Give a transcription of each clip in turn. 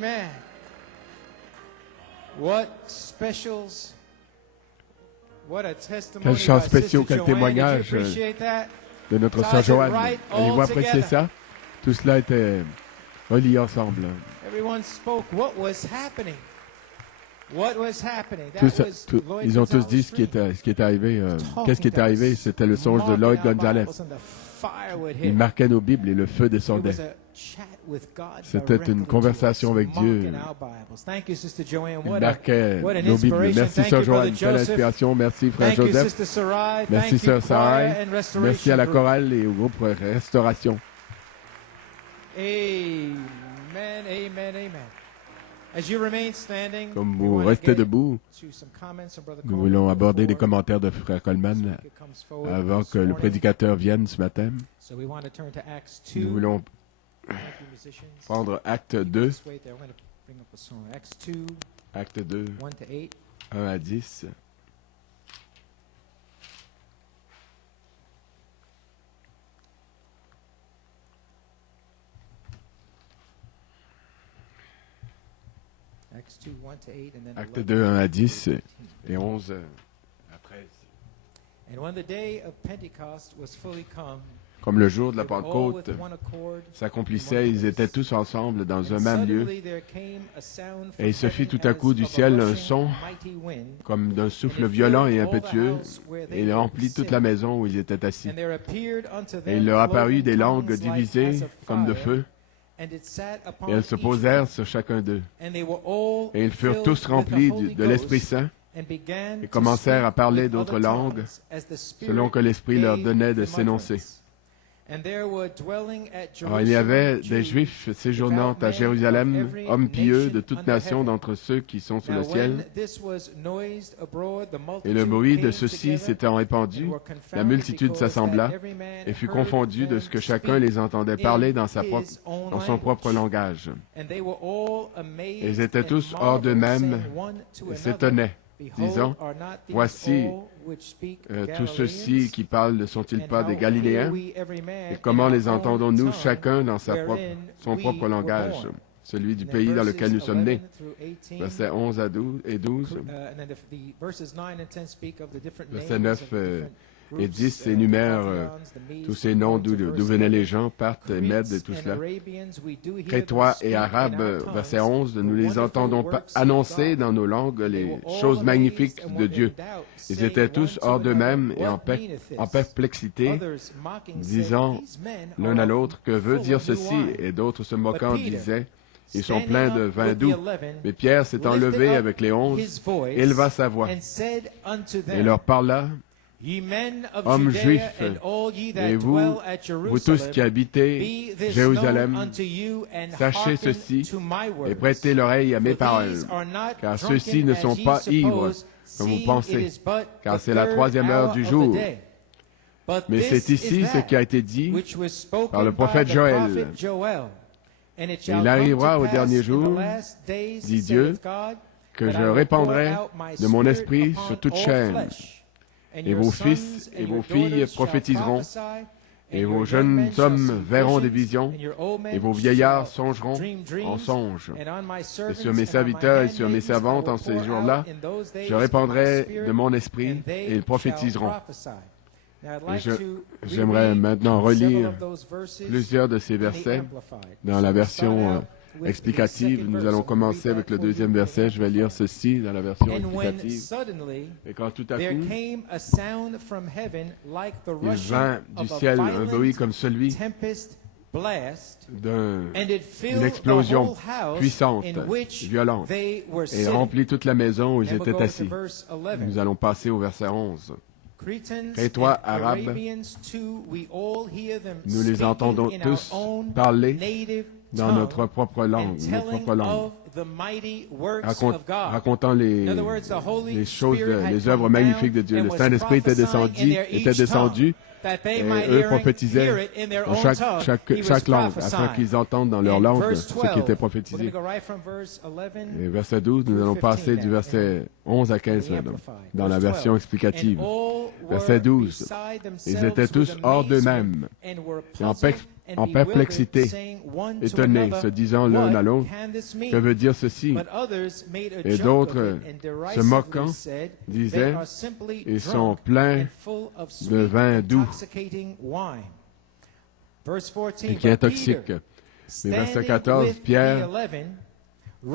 Amen. What specials, what a testimony. Quel chant by spécial, Sister quel Joanne. Did you témoignage appreciate that? de notre Ties sœur it Joanne. right Avez-vous all apprécié together. ça? Tout cela était relié ensemble. Everyone spoke what was happening. What was happening? Tout That ça- was tout- Lloyd ils ont tous Gonzalez dit ce qui était arrivé. Talking Qu'est-ce qui était to arrivé? us, C'était le songe de marking Lloyd our Gonzalez. Bibles and the fire would Il hit. marquait nos Bibles et le feu It descendait. was a chat with God C'était directly une to conversation us, avec Dieu. marking our Bibles. Thank you, Sister Joanne. Il What an marquait nos Bibles. inspiration. Merci, Thank Sœur you, Brother Joanne. Quelle Joseph. inspiration. Merci, Frère Thank you, Joseph. Sister Sarai. Merci, Thank you, Sœur Sarai. Choir and Restoration Merci à la Group. chorale et au groupe Restauration. Amen, amen, amen. As you remain standing, Comme we vous want to restez get debout, to some comments from Brother nous Coleman voulons aborder les before commentaires de Frère Coleman the speaker comes forward avant this que le morning. prédicateur vienne ce matin. So we want to turn to Acts 2. Nous voulons Thank you, musicians. prendre acte 2, Just wait there. I'm going to bring up a song. Acts 2, acte 2, 1 to 8. 1 à 10. Acts 2, 1 to 8, and then Acte 11 2, 1 à to 10 18. et 11 à 13. And when the day of Pentecost was fully come, Comme le jour de la they were all Pentecôte with one accord s'accomplissait, ils étaient tous ensemble dans And un même lieu. suddenly there came a sound from Et il se fit heaven tout à coup as du of a ciel un rushing son mighty wind, comme d'un and souffle it violent filled et all the impétueux, house where they et il were remplit toute la sitting. maison où ils étaient assis. And there appeared unto Et them il leur apparut cloven des langues tongues like divisées as of comme de fire, feu, and it sat upon et elles se each posèrent one. sur chacun d'eux. And they were all Et ils furent filled tous with the remplis Holy de l'Esprit Ghost, Saint, and began et to commencèrent à speak parler with d'autres other langues, tongues as the Spirit selon que l'Esprit leur gave donnait de them s'énoncer. utterance. And there were dwelling at Alors, il y avait Jerusalem des Jews, Juifs séjournant à Jérusalem, hommes pieux de toute nation d'entre ceux qui sont sous Now le ciel. when this was noised abroad, the Et le multitude bruit de came ceci together s'étant répandu, and were la confounded multitude because s'assembla that every man et fut heard confondue de them ce que chacun speak les entendait in parler dans his own dans son propre language. langage. And they were all amazed Ils étaient and tous hors d'eux-mêmes marveled, saying one to et another, s'étonnaient, Behold, disant, are not these Voici, all which speak tous ceux-ci Galileans? qui parlent ne sont-ils And pas how des hear Galiléens? we every man Et in comment our les own entendons-nous tongue chacun dans wherein son we propre were langage, born? celui du And then pays dans verses lequel nous sommes 11 nés? through 18, Versets 11 à 12 et 12. and then the verses 9 and 10 speak of the different Versets names 9 of the different et groups, 10 the énumèrent Parthians, the Medes, tous ces the noms Elamites, d'où verse venaient les 11. gens, Parthes et Mèdes et tout Cretes cela. and Arabians, we do hear them Crétois speak et in Arabes, our tongues verset 11, nous the les wonderful entendons works of annoncer God. dans nos langues They les were all choses amazed magnifiques and de were Dieu. in doubt, Ils saying étaient tous one to hors d'eux-mêmes another, et What meaneth this? en perplexité, Others mocking said, disant These men l'un are à l'autre que veut full dire of new ceci, wine. et d'autres se moquant But Peter, disaient, ils sont standing pleins de up vin with the doux. 11, Mais Pierre s'étant lifted levé up avec les 11, his voice éleva sa voix and said unto et them, leur parla, Ye men of Hommes Judea juifs, and all ye that et dwell vous, at vous tous Jerusalem, qui habitez be this Jérusalem, known unto you, and sachez hearken ceci to my words. et prêtez l'oreille à mes For paroles, these are not car drunken ceux-ci ne as sont ye pas ivres, suppose, comme vous seeing pensez, it is but car the c'est la third troisième heure hour du of the jour. day. But Mais this c'est ici is ce qui a that été dit which was spoken par le by prophète the Joël. prophet Joel. And it Et shall il come arrivera to au pass dernier in the jour, last days, dit Dieu, saith God, que that je I will répandrai pour out my de mon spirit esprit upon sur toute all chair, flesh. And et your vos sons fils and et your vos filles daughters shall prophétiseront, prophesy, et and vos your young jeunes men shall hommes see verront des visions, visions, and your old men et vos vieillards shall songeront dream dreams, en songes. and on my Et servants sur mes and on my serviteurs et sur mes handmaidens I servantes will en ces pour jours-là, out in those days je my répandrai spirit, de mon esprit, and they et ils prophétiseront. shall prophesy. Now I'd Et like to j'aimerais reread maintenant several relire of those verses plusieurs de ces in the versets Amplified. dans So la we'll start version out with the explicative. second Nous verse. allons I'm gonna commencer read avec that le for you deuxième in the verset. Je vais lire Amplified. ceci dans la version And when explicative. suddenly Et quand tout à there coup, came a sound from heaven like the il rushing vint du of a ciel un bruit violent comme celui tempest blast, d'une and it filled the explosion whole house puissante, in which violente, they were et sitting. remplit toute la maison où ils And we'll étaient go to assis. verse 11. Nous allons passer au verset 11. Cretans Crétois, and Arabes, Arabians too, we all hear them nous les speaking entendons in tous our own parler native dans tongue notre propre langue, and notre telling propre langue, of the mighty works of God. racontant In other words, the Holy les choses, Spirit had les come œuvres down magnifiques de Dieu. and Le was Saint-Esprit était prophesying in their each descendu, that they et might eux hear prophétisaient it in their dans own tongue. He was chaque langue, prophesying. afin qu'ils entendent dans leur And langue verse ce qui était 12, we're prophétisé. going to go right from verse 11 Et verset 12, nous through allons 15 passer du now, verset 11 à 15 in the maintenant, Amplified. dans la Verse version 12. explicative. And all were Verset 12. beside Ils themselves étaient tous with hors amazement d'eux-mêmes and were et en puzzled en perplexité, étonnés, se disant l'un à l'autre, que veut dire ceci? Et d'autres, se moquant, disaient, ils sont pleins de vin doux et qui est toxique. Mais verset 14, Pierre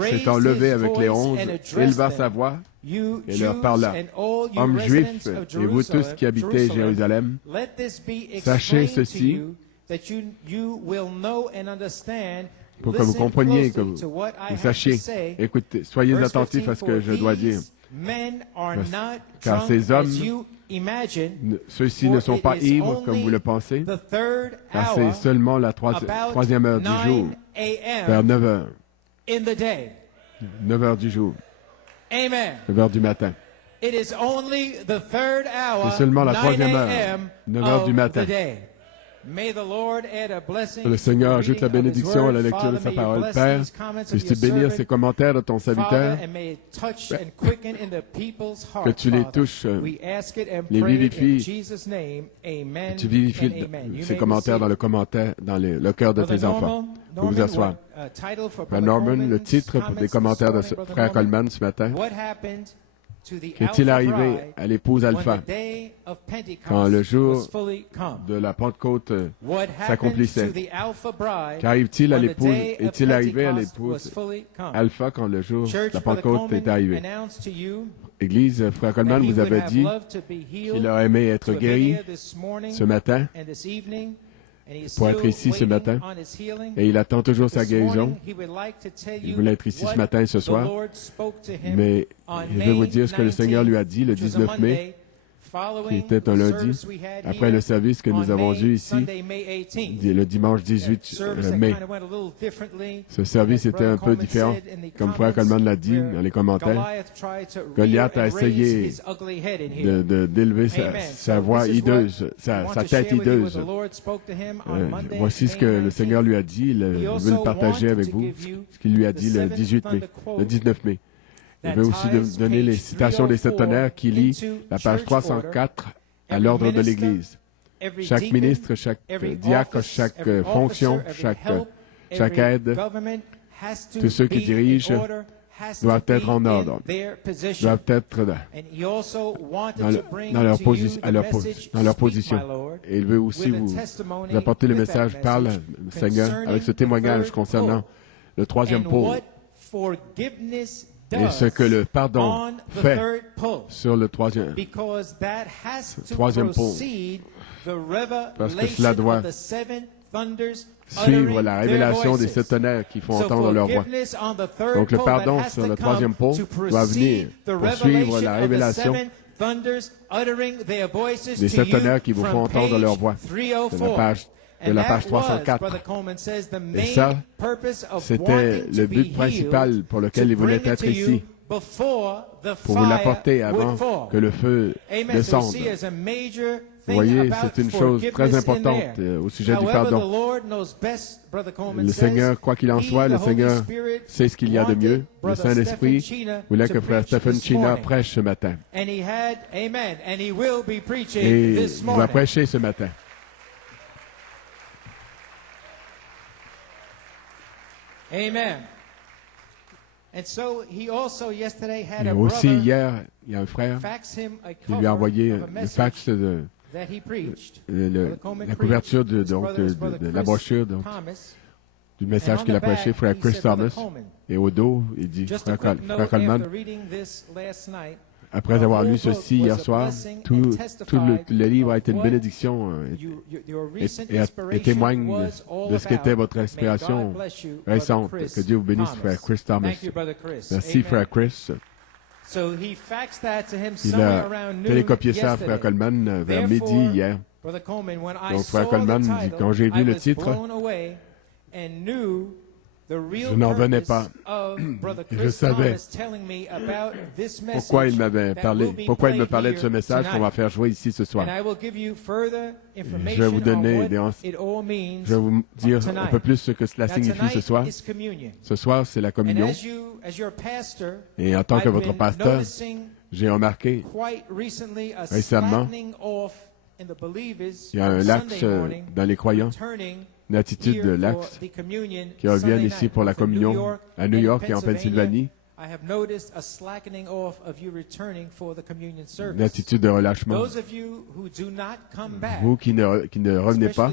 s'étant levé avec les 11, éleva sa voix et leur parla. Hommes juifs, et vous tous qui habitez Jérusalem, sachez ceci, pour que vous compreniez, que vous sachiez. Écoutez, soyez attentifs à ce que je dois dire. Car ces hommes, ceux-ci ne sont pas ivres comme vous le pensez, car c'est seulement la troisième heure du jour, vers 9 heures. 9 heures du jour. 9 heures du matin. C'est seulement la troisième heure, 9 heures du matin. Que le Seigneur ajoute la bénédiction à la lecture de sa parole. Père, puisses-tu bénir ces commentaires de ton serviteur, que tu les touches, les vivifies, que tu vivifies ces commentaires dans le cœur de tes enfants. Pour vous asseoir. Frère Norman, le titre des commentaires de Frère Coleman ce matin, qu'est-il arrivé à l'épouse Alpha quand le jour de la Pentecôte s'accomplissait? Qu'arrive-t-il à l'épouse? Est-il arrivé à l'épouse Alpha quand le jour de la Pentecôte est arrivé? Église, Frère Coleman vous avait dit qu'il aurait aimé être guéri ce matin, pour être ici ce matin, et il attend toujours sa guérison. Il voulait être ici ce matin et ce soir, mais je vais vous dire ce que le Seigneur lui a dit le 19 mai, qui était un lundi, après le service que nous avons eu ici, le dimanche 18 mai. Ce service était un peu différent, comme Frère Coleman l'a dit dans les commentaires. Goliath a essayé d'élever sa voix hideuse, sa tête hideuse. Voici ce que le Seigneur lui a dit, il veut le partager avec vous, ce qu'il lui a dit le 19 mai. Je vais aussi donner les citations des sept tonnerres qui lit la page 304 à l'ordre de l'Église. Chaque ministre, chaque diacre, chaque fonction, chaque aide, tous ceux qui dirigent doivent être en ordre, doivent être dans leur position. Et il veut aussi vous apporter le message par le Seigneur avec ce témoignage concernant le troisième pôle. Et ce que le pardon fait sur le troisième pôle, parce que cela doit suivre la révélation des sept tonnerres qui font entendre leur voix. Donc le pardon sur le troisième pôle doit venir pour suivre la révélation des sept tonnerres qui vous font entendre leur voix. De la page 304. Et ça, c'était le but principal pour lequel il voulait être ici, pour vous l'apporter avant que le feu descende. Vous voyez, c'est une chose très importante au sujet du pardon. Le Seigneur, quoi qu'il en soit, le Seigneur sait ce qu'il y a de mieux. Le Saint-Esprit voulait que Frère Stephen China prêche ce matin. Et il va prêcher ce matin. Amen. Et aussi, hier, il y a un frère qui lui a envoyé le fax de la couverture de la brochure du message qu'il a prêché, Frère Chris Thomas. Et au dos, il dit, Frère Coleman, après avoir lu ceci hier soir, tout le livre a été une bénédiction et témoigne de ce qu'était votre inspiration récente. Que Dieu vous bénisse, Frère Chris Thomas. Merci, Frère Chris. Il a télécopié ça à Frère Coleman vers midi hier. Donc, Frère Coleman dit, quand j'ai vu le titre, je n'en venais pas. Je savais pourquoi il me parlait de ce message qu'on va faire jouer ici ce soir. Je vais vous donner je vais vous dire un peu plus ce que cela signifie ce soir. Ce soir, c'est la communion. Et en tant que votre pasteur, j'ai remarqué récemment, il y a un laps dans les croyants une attitude de l'axe qui reviennent ici pour la communion à New York et en Pennsylvanie. Une attitude de relâchement. Vous qui ne revenez pas,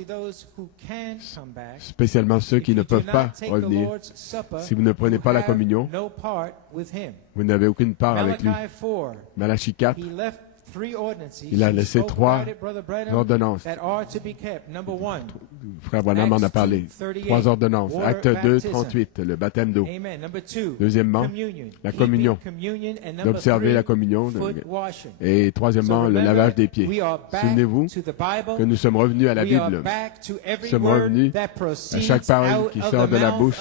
spécialement ceux qui ne peuvent pas revenir, si vous ne prenez pas la communion, vous n'avez aucune part avec lui. Malachie 4, il a laissé 3 ordonnances. Frère Branham en a parlé. 3 ordonnances. Acte 2, 38, le baptême d'eau. Deuxièmement, la communion. D'observer la communion. Et troisièmement, le lavage des pieds. Souvenez-vous que nous sommes revenus à la Bible. Nous sommes revenus à chaque parole qui sort de la bouche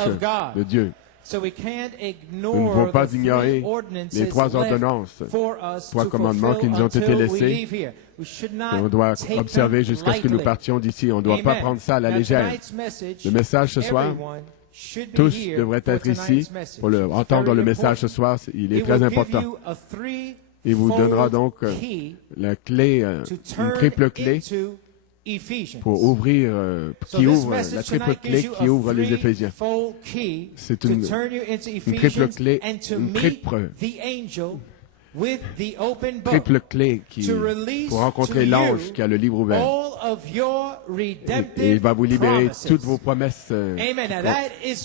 de Dieu. Nous ne pouvons pas ignorer les 3 ordonnances, 3 commandements qui nous ont été laissés. On doit observer jusqu'à ce que nous partions d'ici. On ne doit pas prendre ça à la légère. Le message ce soir, tous devraient être ici pour entendre le message ce soir. Il est très important. Il vous donnera donc la clé, une triple clé pour ouvrir, qui ouvre la triple clé qui ouvre les Éphésiens. C'est une triple clé, une triple clé pour rencontrer l'ange qui a le livre ouvert. Et il va vous libérer toutes vos promesses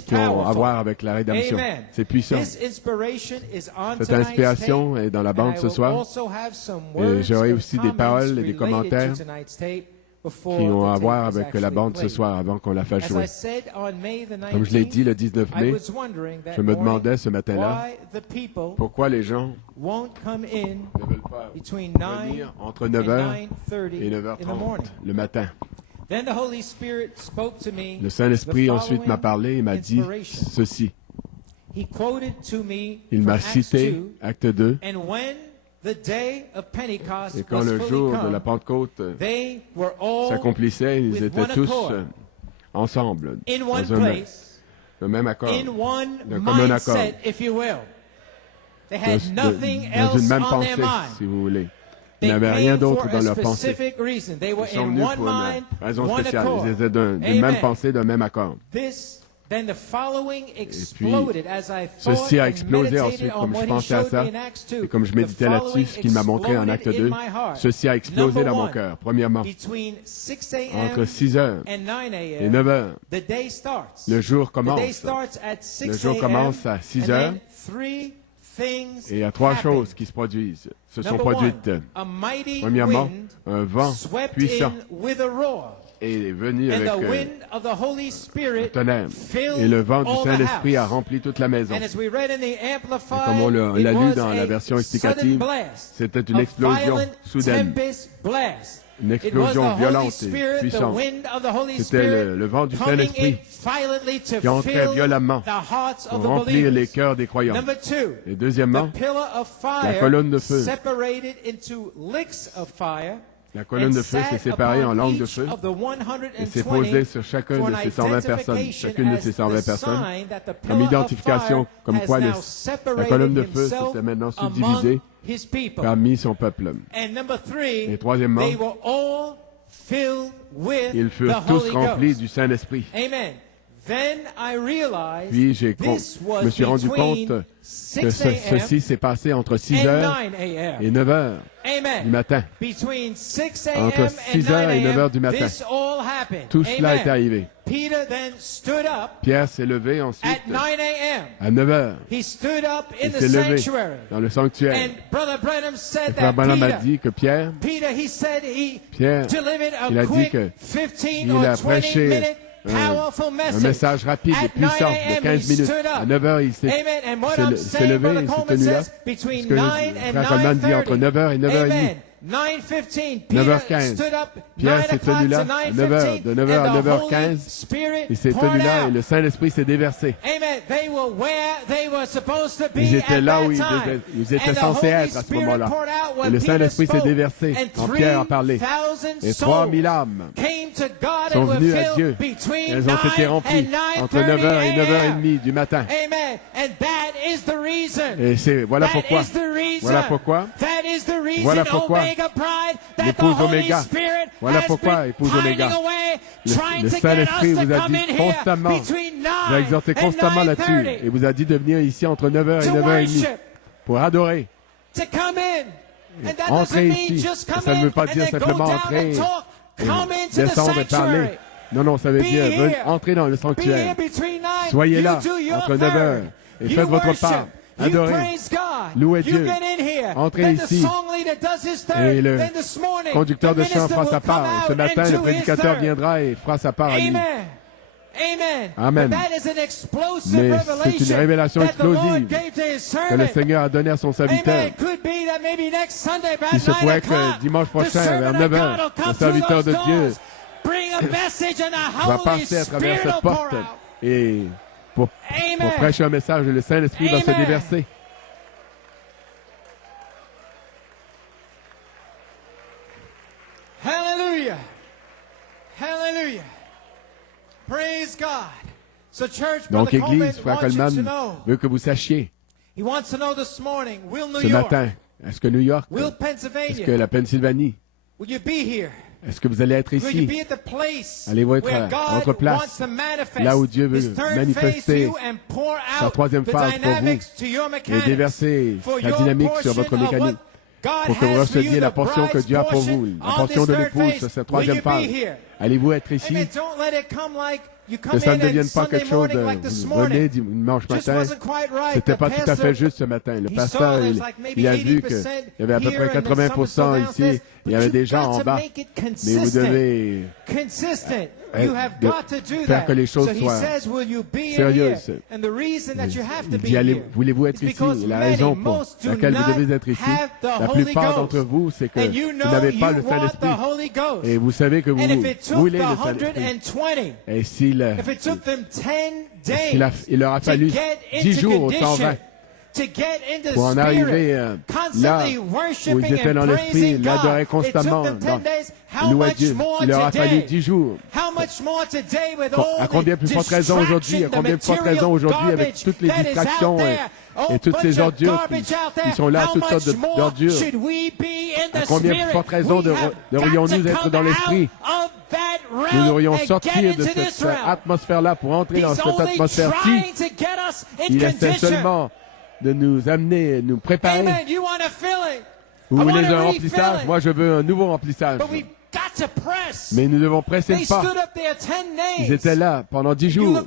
qui ont à voir avec la rédemption. C'est puissant. Cette inspiration est dans la bande ce soir. Et j'aurai aussi des paroles et des commentaires qui ont à voir avec la bande ce soir avant qu'on la fasse jouer. Comme je l'ai dit le 19 mai, je me demandais ce matin-là pourquoi les gens ne veulent pas venir entre 9h et 9h30 le matin. Le Saint-Esprit ensuite m'a parlé et m'a dit ceci. Il m'a cité Acte 2. Et quand le jour de la Pentecôte s'accomplissait, ils étaient tous ensemble, dans un même accord, d'un commun accord, dans une même pensée, si vous voulez. Ils n'avaient rien d'autre dans leur pensée. Ils sont venus pour une raison spéciale. Ils étaient d'une même pensée, d'un même accord. Et puis, ceci a explosé ensuite, comme je pensais à ça, et comme je méditais là-dessus, ce qu'il m'a montré en Acte 2, ceci a explosé dans mon cœur. Premièrement, entre 6 heures et 9 heures, le jour commence. Le jour commence à 6 heures, et il y a 3 choses qui se sont produites. Premièrement, un vent puissant est venu avec un tonnerre. Et le vent du Saint-Esprit a rempli toute la maison. Et comme on l'a lu dans la version explicative, c'était une explosion soudaine. Une explosion violente et puissante. C'était le vent du Saint-Esprit qui entrait violemment pour remplir les cœurs des croyants. Et deuxièmement, la colonne de feu. La colonne de feu s'est séparée en langue de feu et s'est posée sur chacune de ces 120 personnes, comme identification, comme quoi la colonne de feu s'était maintenant subdivisée parmi son peuple. Et troisièmement, ils furent tous remplis du Saint-Esprit. Puis me suis rendu compte que ceci s'est passé entre 6 heures et 9 heures du matin. Entre 6 heures et 9 heures du matin. Tout cela est arrivé. Pierre s'est levé ensuite à 9 heures. Il s'est levé dans le sanctuaire. Et Frère Branham a dit que Pierre, il a dit qu'il a prêché un message rapide et puissant de 15 minutes. À 9 heures, il s'est levé et s'est tenu là. Ce que Frère Coleman dit entre 9 heures et 9 heures et demie. 9h15. Pierre s'est tenu là à 9 heures. De 9 heures à 9h15, il s'est tenu là et le Saint-Esprit s'est déversé. Ils étaient là où ils étaient censés être à ce moment-là. Et le Saint-Esprit s'est déversé quand Pierre a parlé. Et 3000 âmes sont venues à Dieu. Elles ont été remplies entre 9h et 9h30 du matin. Et voilà pourquoi. Voilà pourquoi l'épouse Oméga. Voilà pourquoi, épouse Oméga. Le Saint-Esprit vous a dit constamment, vous a exhorté constamment là-dessus, et vous a dit de venir ici entre 9h et 9h30 pour adorer. Entrer ici, ça ne veut pas dire simplement entrer et descendre et parler. Non, non, ça veut dire entrer dans le sanctuaire. Soyez là entre 9h et faites votre part. Adorez, louez Dieu. Entrez ici et le conducteur de chant fera sa part. Ce matin, le prédicateur viendra et fera sa part à lui. Amen. Mais c'est une révélation explosive que le Seigneur a donnée à son serviteur. Il se pourrait que dimanche prochain, vers 9h, le serviteur de Dieu va passer à travers cette porte et pour prêcher un message, le Saint-Esprit va se déverser. Hallelujah. Hallelujah. Praise God. So church, donc, Brother Église, Frère Coleman veut que vous sachiez ce matin, est-ce que New York, est-ce que la Pennsylvanie, est-ce que vous allez être ici? Allez-vous être à votre place, là où Dieu veut manifester sa troisième phase pour vous et déverser la dynamique sur votre mécanique pour que vous receviez la portion que Dieu a pour vous, la portion de l'épouse sur cette troisième phase? Allez-vous être ici? Que ça ne devienne pas quelque chose de vous venez dimanche matin. C'était pas tout à fait juste ce matin. Le pasteur, il a vu qu'il y avait à peu près 80% ici. Il y avait des gens en bas. Mais vous devez faire que les choses soient sérieuses. Il dit, voulez-vous être ici? La raison pour laquelle vous devez être ici, la plupart d'entre vous, c'est que vous n'avez pas le Saint-Esprit. Et vous savez que vous voulez le Saint-Esprit. Et il leur a fallu 10 jours au 120 pour en arriver là où ils étaient dans l'esprit, l'adoraient constamment, louaient Dieu. Il leur a fallu 10 jours. À combien plus forte raison aujourd'hui, à combien plus forte raison aujourd'hui avec toutes les distractions et toutes ces ordures qui sont là, toutes sortes d'ordures. À combien plus forte raison devrions-nous être dans l'esprit? Nous devrions sortir de cette atmosphère-là pour entrer dans cette atmosphère-ci. Il essaie seulement de nous amener, nous préparer. Vous voulez un remplissage? Moi, je veux un nouveau remplissage. Mais nous devons presser le pas. Ils étaient là pendant 10 jours.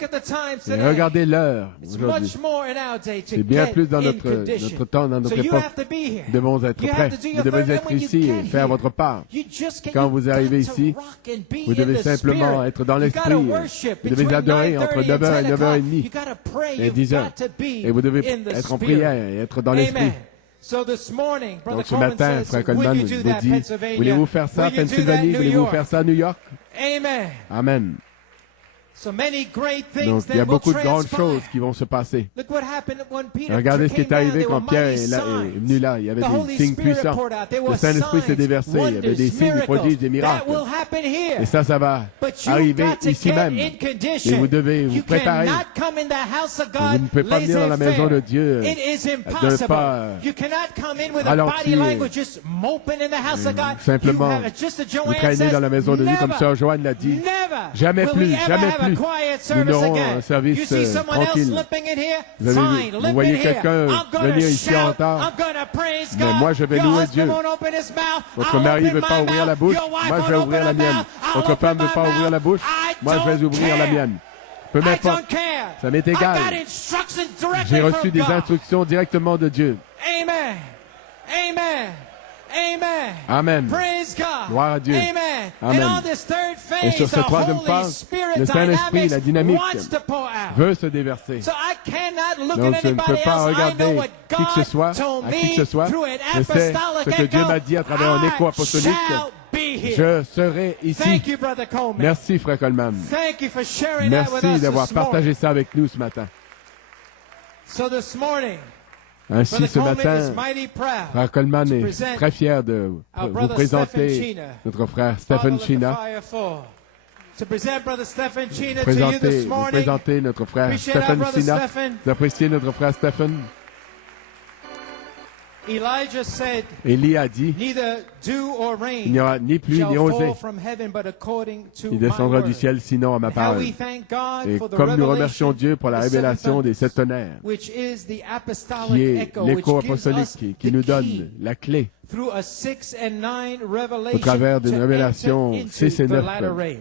Et regardez l'heure aujourd'hui. C'est bien plus dans notre temps, dans notre époque. Nous devons être prêts. Vous devez être ici et faire votre part. Quand vous arrivez ici, vous devez simplement être dans l'esprit. Vous devez adorer entre 9h et 9h30 et 10h. Et vous devez être en prière et être dans l'esprit. Donc ce matin, Frère Coleman vous dit, voulez-vous faire ça, Pennsylvanie? Voulez-vous faire ça, New York? Amen. Donc il y a beaucoup de grandes choses qui vont se passer. Regardez ce qui est arrivé quand Pierre est venu là. Il y avait des signes puissants. Le Saint-Esprit s'est déversé. Il y avait des signes, des prodiges, des miracles. Et ça va arriver ici même. Et vous devez vous préparer. Vous ne pouvez pas venir dans la maison de Dieu de ne pas ralentir. Simplement vous traîner dans la maison de Dieu comme Sœur Joanne l'a dit. Jamais plus, jamais plus. Nous n'aurons un service tranquille. Vous voyez quelqu'un venir ici en retard, mais moi je vais louer Dieu. Votre mari ne veut pas ouvrir la bouche, moi je vais ouvrir la mienne. Votre femme ne veut pas ouvrir la bouche, moi je vais ouvrir la mienne. Peu m'importe, ça m'est égal. J'ai reçu des instructions directement de Dieu. Amen. Amen. Amen. Gloire à Dieu. Amen. Et sur cette troisième phase, le Saint-Esprit, la dynamique, veut se déverser. Donc je ne peux pas regarder qui que ce soit, à qui que ce soit. Je sais ce que Dieu m'a dit à travers un écho apostolique. Je serai ici. Merci, Frère Coleman. Merci d'avoir partagé ça avec nous ce matin. Ainsi, ce matin, Frère Coleman est très fier de vous présenter notre frère Stephen China. Vous présentez notre frère Stephen China. Vous appréciez notre frère Stephen? Elijah said, Élie a dit, neither dew or rain il n'y aura ni pluie shall ni fall rosée from heaven, but according to qui my descendra du word. ciel sinon à ma And how parole. we thank God Et for the comme nous remercions revelation Dieu pour la of the seven révélation des sept thunders, tonnerres, which is the qui apostolic est echo, which l'écho gives us apostolique qui the nous key donne la clé through a 6 and 9 au revelation travers d'une to révélation enter 6 et into the 9. latter rain.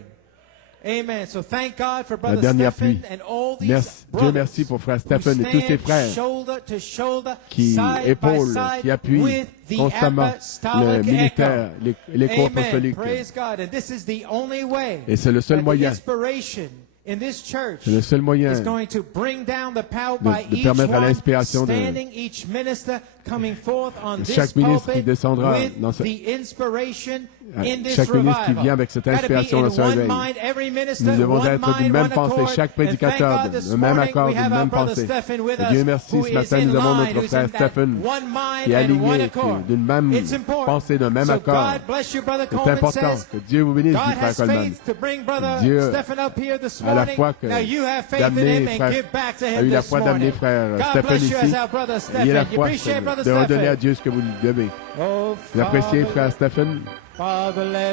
Amen. So thank God for La Brother dernière Stephen pluie. and all these Merci, Dieu brothers merci pour frère who Stephen et tous ses stand frères shoulder to shoulder, qui side by épaulent, side qui appuient with the constamment le apostolic militaire, l'écho Amen. apostolique. Praise God. And this is the only way Et c'est le seul that the moyen, inspiration in this church c'est le seul moyen is going to bring down the power by de each permettre à one l'inspiration de standing, each minister coming forth on this chaque ministre qui pulpit descendra with dans ce- the inspiration in this chaque ministre qui revival. vient avec cette Gotta be inspiration in dans ce one réveil. mind, every minister, Nous devons one être d'une mind, même one pensée, accord. chaque And thank prédicateur God this d'un même morning accord, we d'une have our même brother pensée. Stephen with Et us, Dieu merci, who ce is matin, in nous avons line, notre who's frère in that Stephen one mind qui est and one aligné, accord. d'une même It's important. pensée, d'un même So accord. God bless you, Brother C'est Coleman important says, que Dieu vous bénisse, dit God frère has Coleman. faith to bring Brother Dieu Stephen up here this a la morning. foi que Now you have faith in d'amener him and frère- give back to a him eu la this foi d'amener morning. frère God Stephen bless you ici. as our brother Ayez Stephen. la You foi appreciate Brother de redonner à Stephen. Dieu ce que vous lui devez. Oh, Vous appréciez Father, frère Stephen? Father, let